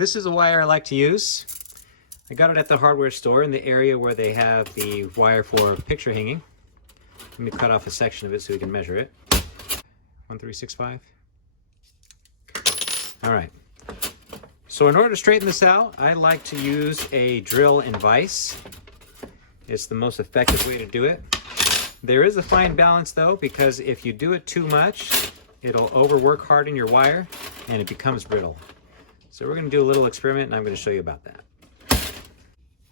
This is a wire I like to use. I got it at the hardware store in the area where they have the wire for picture hanging. Let me cut off a section of it so we can measure it. 1365. All right. So in order to straighten this out, I like to use a drill and vise. It's the most effective way to do it. There is a fine balance though, because if you do it too much, it'll overwork harden your wire and it becomes brittle. So we're going to do a little experiment and I'm going to show you about that.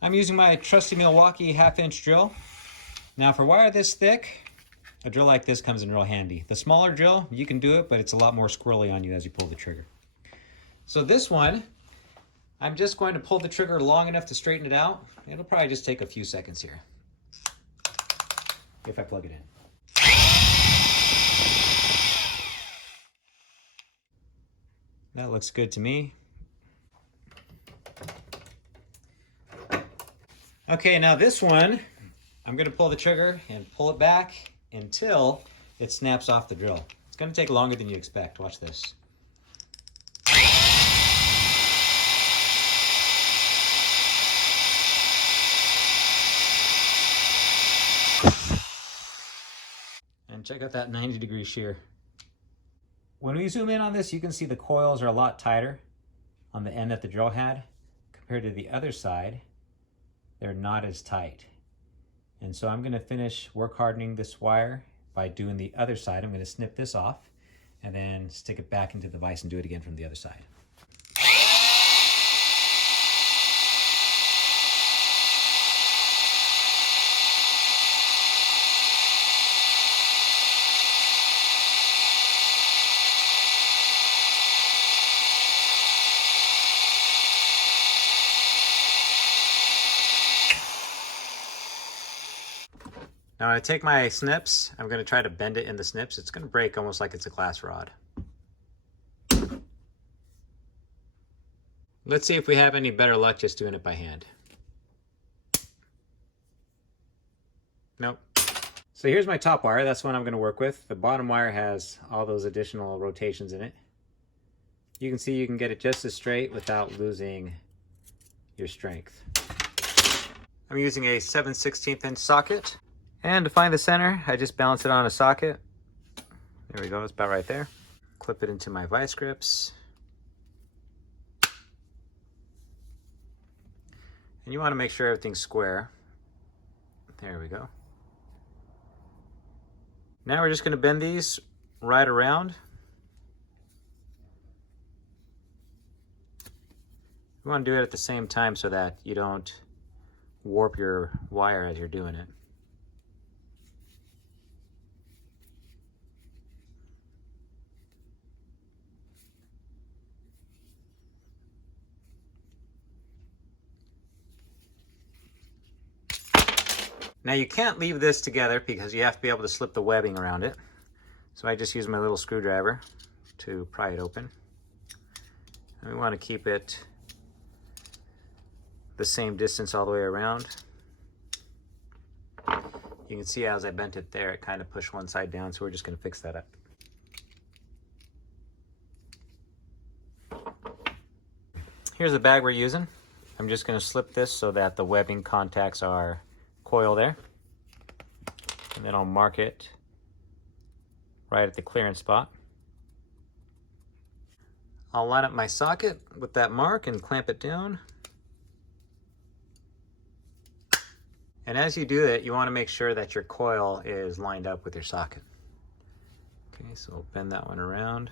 I'm using my trusty Milwaukee 1/2-inch drill. Now for wire this thick, a drill like this comes in real handy. The smaller drill, you can do it, but it's a lot more squirrely on you as you pull the trigger. So this one, I'm just going to pull the trigger long enough to straighten it out. It'll probably just take a few seconds here, if I plug it in. That looks good to me. Okay, now this one, I'm going to pull the trigger and pull it back until it snaps off the drill. It's going to take longer than you expect. Watch this. And check out that 90-degree shear. When we zoom in on this, you can see the coils are a lot tighter on the end that the drill had compared to the other side. They're not as tight. And so I'm going to finish work hardening this wire by doing the other side. I'm going to snip this off and then stick it back into the vise and do it again from the other side. Now when I take my snips, I'm going to try to bend it in the snips. It's going to break almost like it's a glass rod. Let's see if we have any better luck just doing it by hand. Nope. So here's my top wire. That's one I'm going to work with. The bottom wire has all those additional rotations in it. You can see you can get it just as straight without losing your strength. I'm using a 7/16 inch socket. And to find the center, I just balance it on a socket. There we go, it's about right there. Clip it into my vise grips. And you want to make sure everything's square. There we go. Now we're just going to bend these right around. You want to do it at the same time so that you don't warp your wire as you're doing it. Now you can't leave this together because you have to be able to slip the webbing around it. So I just use my little screwdriver to pry it open. And we want to keep it the same distance all the way around. You can see as I bent it there, it kind of pushed one side down, so we're just going to fix that up. Here's the bag we're using. I'm just going to slip this so that the webbing contacts our coil there. And then I'll mark it right at the clearance spot. I'll line up my socket with that mark and clamp it down. And as you do it, you want to make sure that your coil is lined up with your socket. Okay, so we'll bend that one around.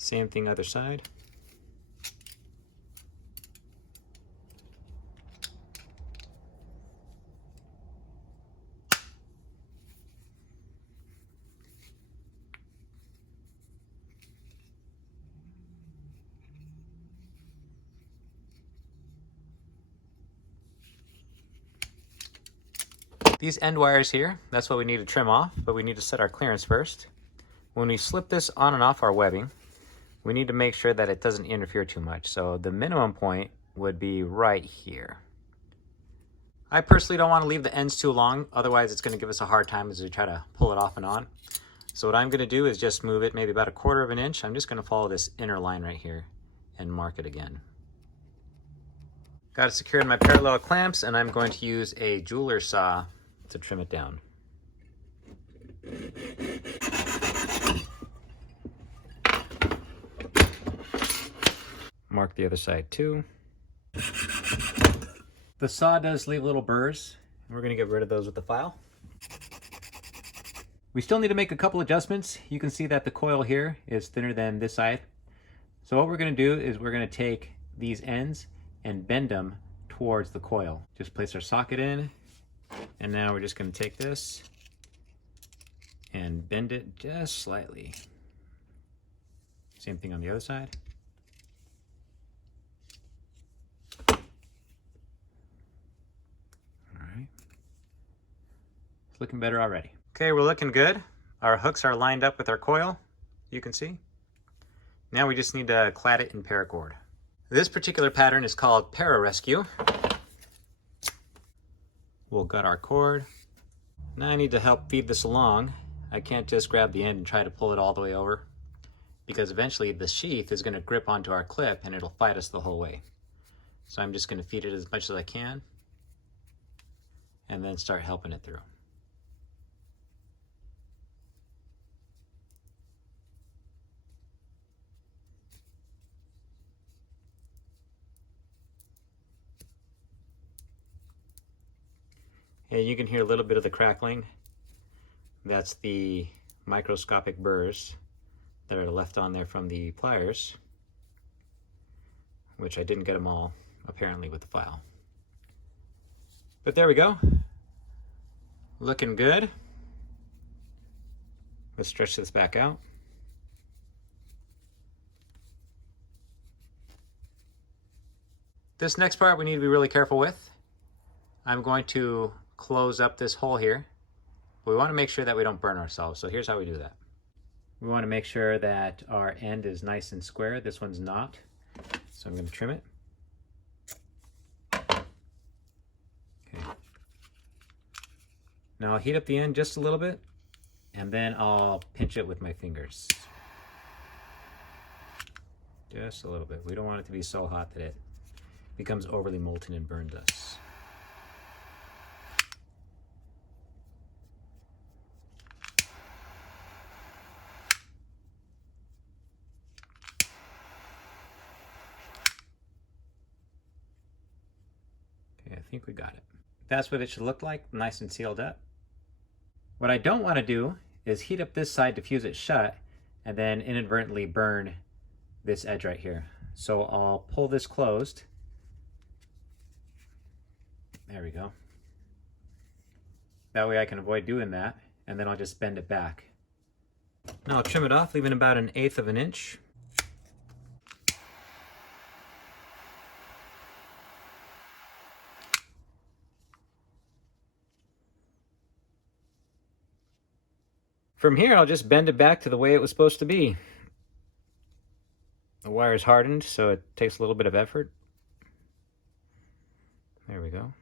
Same thing other side. These end wires here, that's what we need to trim off, but we need to set our clearance first. When we slip this on and off our webbing, we need to make sure that it doesn't interfere too much. So the minimum point would be right here. I personally don't want to leave the ends too long, otherwise it's going to give us a hard time as we try to pull it off and on. So what I'm going to do is just move it maybe about 1/4 of an inch. I'm just going to follow this inner line right here and mark it again. Got it secured in my parallel clamps, and I'm going to use a jeweler saw to trim it down. Mark the other side too. The saw does leave little burrs, and we're going to get rid of those with the file. We still need to make a couple adjustments. You can see that the coil here is thinner than this side. So what we're going to do is we're going to take these ends and bend them towards the coil. Just place our socket in, and now we're just going to take this and bend it just slightly. Same thing on the other side. Looking better already. Okay, we're looking good. Our hooks are lined up with our coil, you can see. Now we just need to clad it in paracord. This particular pattern is called Pararescue. We'll gut our cord. Now I need to help feed this along. I can't just grab the end and try to pull it all the way over, because eventually the sheath is going to grip onto our clip and it'll fight us the whole way. So I'm just going to feed it as much as I can and then start helping it through. And you can hear a little bit of the crackling. That's the microscopic burrs that are left on there from the pliers, which I didn't get them all apparently with the file. But there we go. Looking good. Let's stretch this back out. This next part we need to be really careful with. I'm going to close up this hole here. But we want to make sure that we don't burn ourselves. So here's how we do that. We want to make sure that our end is nice and square. This one's not. So I'm going to trim it. Okay. Now I'll heat up the end just a little bit, and then I'll pinch it with my fingers. Just a little bit. We don't want it to be so hot that it becomes overly molten and burns us. I think we got it. That's what it should look like, nice and sealed up. What I don't want to do is heat up this side to fuse it shut and then inadvertently burn this edge right here. So I'll pull this closed. There we go. That way I can avoid doing that, and then I'll just bend it back. Now I'll trim it off, leaving about 1/8 of an inch. From here, I'll just bend it back to the way it was supposed to be. The wire is hardened, so it takes a little bit of effort. There we go.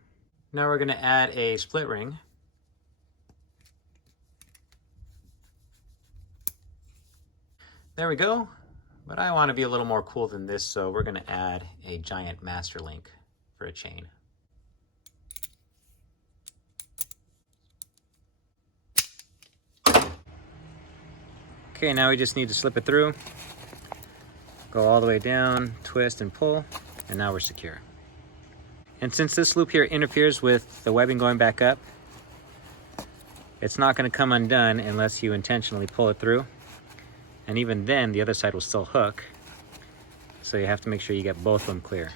Now we're going to add a split ring. There we go. But I want to be a little more cool than this, so we're going to add a giant master link for a chain. Okay, now we just need to slip it through, go all the way down, twist and pull, and now we're secure. And since this loop here interferes with the webbing going back up, it's not going to come undone unless you intentionally pull it through. And even then, the other side will still hook. So you have to make sure you get both of them clear.